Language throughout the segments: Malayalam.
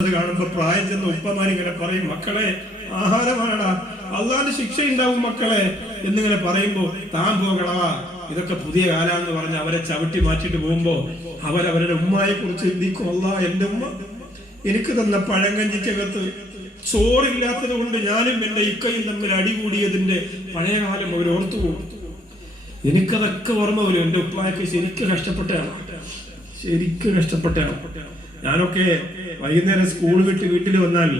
കാണുമ്പോ പ്രായം ചെന്ന ഉപ്പമാരിങ്ങനെ പറയും, മക്കളെ ആഹാരമാണടാ, അള്ളാന്റെ ശിക്ഷ ഉണ്ടാവും മക്കളെ എന്നിങ്ങനെ പറയുമ്പോ താൻ പോകളവാ, ഇതൊക്കെ പുതിയ കാലാന്ന് പറഞ്ഞ് അവരെ ചവിട്ടി മാറ്റിട്ട് പോകുമ്പോ അവരവരുടെ ഉമ്മയെ കുറിച്ച് ചിന്തിക്കും, അല്ലാ എന്റെ ഉമ്മ എനിക്ക് തന്ന പഴങ്കഞ്ചിക്കകത്ത് ചോറില്ലാത്തത് കൊണ്ട് ഞാനും എന്റെ ഇക്കയും തമ്മിൽ അടികൂടിയതിന്റെ പഴയകാലം അവർ ഓർത്തു പോകും. എനിക്കതൊക്കെ ഓർമ്മ വരും. എന്റെ ഉപ്പായൊക്കെ ശരിക്കും കഷ്ടപ്പെട്ടാണ്. ഞാനൊക്കെ വൈകുന്നേരം സ്കൂൾ വിട്ട് വീട്ടിൽ വന്നാൽ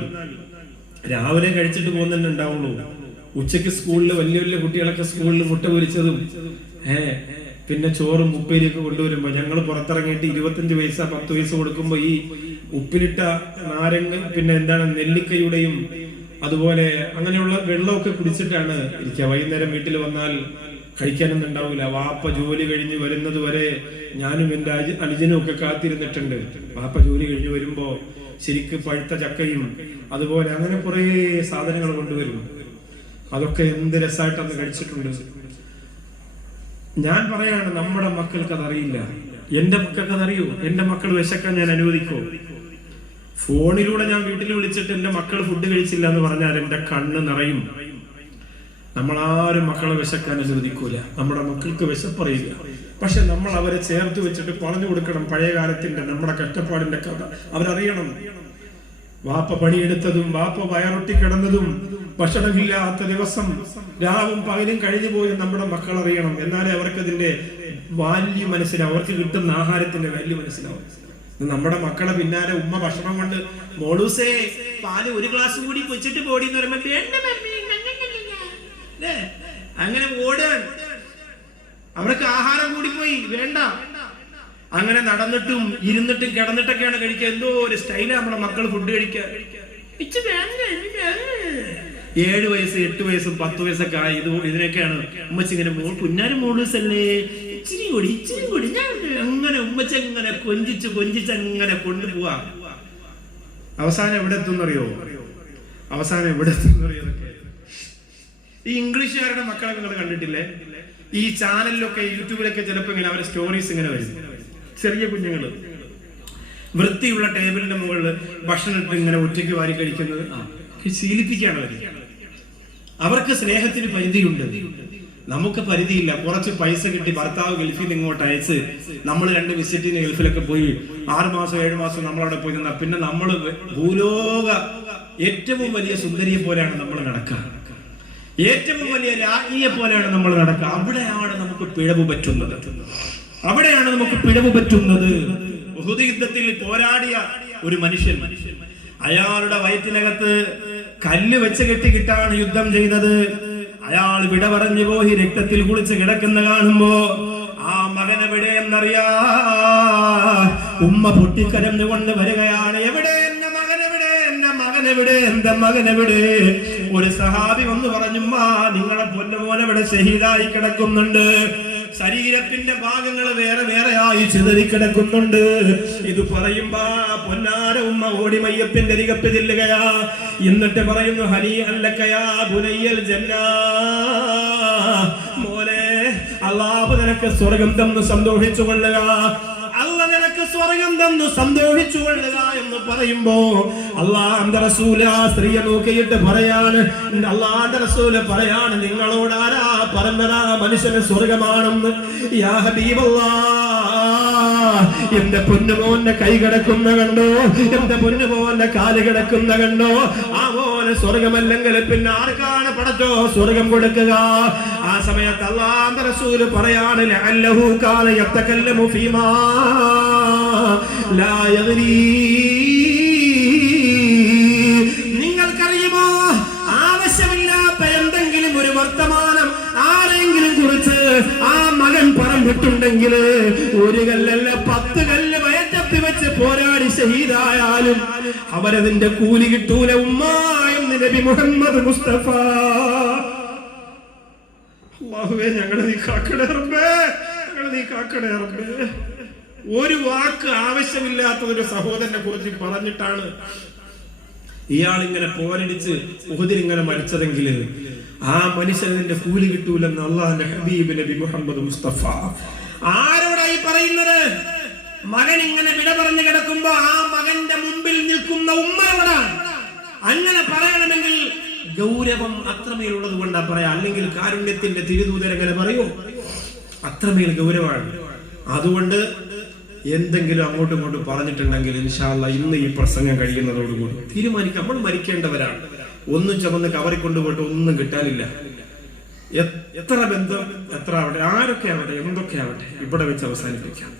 രാവിലെ കഴിച്ചിട്ട് പോകുന്നതന്നെ ഉണ്ടാവുള്ളൂ. ഉച്ചക്ക് സ്കൂളിൽ വലിയ വലിയ കുട്ടികളൊക്കെ സ്കൂളിൽ മുട്ട പൊരിച്ചതും പിന്നെ ചോറും ഉപ്പേരിയൊക്കെ കൊണ്ടുവരുമ്പോ ഞങ്ങൾ പുറത്തിറങ്ങിയിട്ട് 25 പൈസ 10 പൈസ കൊടുക്കുമ്പോ ഈ ഉപ്പിലിട്ട നാരങ്ങ പിന്നെ എന്താണ് നെല്ലിക്കയുടെയും അതുപോലെ അങ്ങനെയുള്ള വെള്ളമൊക്കെ കുടിച്ചിട്ടാണ് ഇരിക്കുക. വൈകുന്നേരം വീട്ടിൽ വന്നാൽ കഴിക്കാനൊന്നും ഉണ്ടാവില്ല. വാപ്പ ജോലി കഴിഞ്ഞ് വരുന്നത് വരെ ഞാനും എന്റെ അനുജനും ഒക്കെ കാത്തിരുന്നിട്ടുണ്ട്. വാപ്പ ജോലി കഴിഞ്ഞ് വരുമ്പോ ശരിക്ക് പഴുത്ത ചക്കയും അതുപോലെ അങ്ങനെ കുറെ സാധനങ്ങൾ കൊണ്ടുവരും. അതൊക്കെ എന്ത് രസമായിട്ടന്ന് കഴിച്ചിട്ടുണ്ട്. ഞാൻ പറയാണ്, നമ്മുടെ മക്കൾക്ക് അതറിയില്ല. എന്റെ മക്കൾക്ക് അതറിയൂ? എന്റെ മക്കൾ വിശക്കാൻ ഞാൻ അനുവദിക്കോ? ഫോണിലൂടെ ഞാൻ വീട്ടിൽ വിളിച്ചിട്ട് എന്റെ മക്കൾ ഫുഡ് കഴിച്ചില്ല എന്ന് പറഞ്ഞാൽ എന്റെ കണ്ണ് നിറയും. നമ്മളാരും മക്കളെ വിശക്കാൻ അനുവദിക്കൂല. നമ്മുടെ മക്കൾക്ക് വിശപ്പറിയില്ല. പക്ഷെ നമ്മൾ അവരെ ചേർത്ത് വെച്ചിട്ട് പറഞ്ഞു കൊടുക്കണം പഴയ കാലത്തിന്റെ നമ്മുടെ കഷ്ടപ്പാടിന്റെ കഥ അവരറിയണം. വാപ്പ പണിയെടുത്തതും വാപ്പ വയറൊട്ടി കിടന്നതും ഭക്ഷണമില്ലാത്ത ദിവസം രാവും പകലും കഴിഞ്ഞു പോയി നമ്മുടെ മക്കൾ അറിയണം. എന്നാലേ അവർക്ക് അതിന്റെ വാല്യൂ മനസ്സിലാവും, അവർക്ക് കിട്ടുന്ന ആഹാരത്തിന്റെ വാല്യൂ മനസ്സിലാവും. നമ്മുടെ മക്കളെ പിന്നാലെ ഉമ്മ ഭക്ഷണം കൊണ്ട് മോളൂസേ പാല് 1 ഗ്ലാസ് കൂടി വെച്ചിട്ട് പോടിന്ന് പറയുമ്പോ അങ്ങനെ ഓടാൻ അവർക്ക് ആഹാരം കൂടിപ്പോയി വേണ്ട. അങ്ങനെ നടന്നിട്ടും ഇരുന്നിട്ടും കിടന്നിട്ടൊക്കെയാണ് കഴിക്കുക. എന്തോ ഒരു സ്റ്റൈലാണ് നമ്മുടെ മക്കൾ ഫുഡ് കഴിക്കാൻ. 7 വയസ്സ് 8 വയസ്സും 10 വയസ്സൊക്കെ ആയി ഇതിനൊക്കെയാണ് ഉമ്മച്ചി ഇങ്ങനെ പുന്നാരും മോളൂസല്ലേ ഇച്ചിരി കൂടി അങ്ങനെ ഉമ്മച്ചി അങ്ങനെ കൊഞ്ചിച്ച് അങ്ങനെ കൊണ്ടുപോവാ. അവസാനം എവിടെ എത്തുന്നറിയോ? ഈ ഇംഗ്ലീഷുകാരുടെ മക്കളെ നിങ്ങൾ കണ്ടിട്ടില്ലേ? ഈ ചാനലിലൊക്കെ യൂട്യൂബിലൊക്കെ ചിലപ്പോ ഇങ്ങനെ അവരുടെ സ്റ്റോറീസ് ഇങ്ങനെ വരും. ചെറിയ കുഞ്ഞുങ്ങള് വൃത്തിയുള്ള ടേബിളിന്റെ മുകളിൽ ഭക്ഷണം ഇട്ട് ഇങ്ങനെ ഒറ്റയ്ക്ക് വാരി കഴിക്കുന്നത് ശീലിപ്പിക്കുകയാണ് അവർ. അവർക്ക് സ്നേഹത്തിന് പരിധിയുണ്ട്, നമുക്ക് പരിധിയില്ല. കുറച്ച് പൈസ കിട്ടി ഭർത്താവ് ഗൾഫിൽ നിന്ന് ഇങ്ങോട്ട് അയച്ച് നമ്മൾ 2 വിസിറ്റിന് ഗൾഫിലൊക്കെ പോയി 6 മാസം 7 മാസം നമ്മളവിടെ പോയി നിന്നാൽ പിന്നെ നമ്മൾ ഭൂലോക ഏറ്റവും വലിയ സുന്ദരിയെ പോലെയാണ് നമ്മൾ നടക്കുക, ഏറ്റവും വലിയ രാജ്ഞിയെ പോലെയാണ് നമ്മൾ നടക്കുക. അവിടെയാണ് നമുക്ക് പിഴവ് പറ്റുന്നത്. ഉഹുദ് യുദ്ധത്തിൽ പോരാടിയ ഒരു മനുഷ്യൻ, അയാളുടെ വയറ്റിനകത്ത് കല്ല് വെച്ച് കെട്ടിക്കിട്ടാണ് യുദ്ധം ചെയ്തത്. അയാൾ വിട പറഞ്ഞു പോയി രക്തത്തിൽ കുളിച്ച് കിടക്കുന്ന കാണുമ്പോ ആ മകൻ എവിടെ എന്നറിയാ, ഉമ്മ പൊട്ടിക്കരഞ്ഞുകൊണ്ട് വരികയാണ്. എവിടെ എന്റെ മകനെവിടെ? ഒരു സഹാബി വന്ന് പറഞ്ഞു, നിങ്ങളെ പൊന്നുമോൻ ഇവിടെ ഷഹീദായി കിടക്കുന്നുണ്ട്, ശരീരത്തിന്റെ ഭാഗങ്ങൾ വേറെ ആയി ചിതറിക്കിടക്കുന്നുണ്ട്. ഇത് പറയുമ്പോ പൊന്നാര ഉമ്മ ഓടി മയ്യപ്പിന്റെ അരികത്ത് ചെല്ലുകയാ. എന്നിട്ട് പറയുന്നു, ഹനി അല്ലക്കയാ ബുനയ്യൽ ജന്നാ, മോനെ അല്ലാഹു നിനക്ക് സ്വർഗം തന്നു സന്തോഷിച്ചു കൊള്ളുക, അല്ലാഹു നിനക്ക് സ്വർഗം തന്നു സന്തോഷിച്ചു കൊള്ളുക എന്ന് പറയുമ്പോ അല്ലാഹുവിന്റെ റസൂൽ ആ സ്ത്രീയെ നോക്കിയിട്ട് പറയാണ്, അല്ലാഹുവിന്റെ റസൂൽ പറയാണ്, നിങ്ങളോട് ആരാ പറഞ്ഞതാ മനുഷ്യന് സ്വർഗമാണെന്ന്? യാ ഹബീബല്ലാഹ്, എന്റെ പൊന്നുമോന്റെ കൈ കിടക്കുന്ന കണ്ടോ, എന്റെ പൊന്നുമോന്റെ കാല് കിടക്കുന്ന കണ്ടോ? ആ മോന് സ്വർഗമല്ലെങ്കിൽ പിന്നെ ആർക്കാണ് പടച്ചോ സ്വർഗം കൊടുക്കുക? ആ സമയത്ത് അല്ലാഹുവിന്റെ റസൂൽ പറയാണ്, ലഅല്ലഹു കാന യതകല്ലമു ഫീമാ ലാ യദ്രീ. നിങ്ങൾക്കറിയുമോ, ആവശ്യമില്ലാത്ത എന്തെങ്കിലും ഒരു വർത്തമാനം ആരെങ്കിലും കുറിച്ച് ആ മകൻ പറഞ്ഞിട്ടുണ്ടെങ്കിൽ 1 കല്ലല്ല 10 കല്ല് വയറ്റത്തി വെച്ച് പോരാടി ഷഹീദായാലും അവരതിന്റെ കൂലി കിട്ടൂല. ഉമ്മായും നബി മുഹമ്മദ് മുസ്തഫ. അല്ലാഹുവേ, ഞങ്ങളെ നീ കാക്കണേ റബ്ബേ. ഒരു വാക്ക് ആവശ്യമില്ലാത്തതൊരു സഹോദരനെ കുറിച്ച് പറഞ്ഞിട്ടാണ് ഇയാൾ ഇങ്ങനെ പോരടിച്ച് ഉഹുദിൽ ഇങ്ങനെ മരിച്ചതെങ്കിൽ ആ മനുഷ്യന്റെ കൂലി കിട്ടൂലെന്ന് അല്ലാഹുവിന്റെ ഹബീബ് നബി മുഹമ്മദ് മുസ്തഫ. ആരോടായി പറയുന്നത്? മകൻ ഇങ്ങനെ വിട പറഞ്ഞു കിടക്കുമ്പോ ആ മകന്റെ മുമ്പിൽ നിൽക്കുന്ന ഉമ്മ എവിടാണ്? അങ്ങനെ പറയണമെങ്കിൽ ഗൗരവം അത്രമേലുള്ളത് കൊണ്ടാ പറയാ, അല്ലെങ്കിൽ കാരുണ്യത്തിന്റെ തിരുദൂതരങ്ങനെ പറയൂ, അത്രമേൽ ഗൗരവമാണ്. അതുകൊണ്ട് എന്തെങ്കിലും അങ്ങോട്ടും ഇങ്ങോട്ടും പറഞ്ഞിട്ടുണ്ടെങ്കിൽ ഇൻഷാ അല്ലാഹ് ഇന്ന് ഈ പ്രസംഗം കഴിയുന്നതോടുകൂടി തീരുമാനിക്കാം, നമ്മൾ മരിക്കേണ്ടവരാണ്. ഒന്നും ചുമന്ന് കവറി കൊണ്ടുപോയിട്ട് ഒന്നും കിട്ടാനില്ല. എത്ര ബന്ധം, എത്ര ആവട്ടെ, ആരൊക്കെ ആവട്ടെ, എന്തൊക്കെ ആവട്ടെ, ഇവിടെ വെച്ച് അവസാനിപ്പിക്കാം.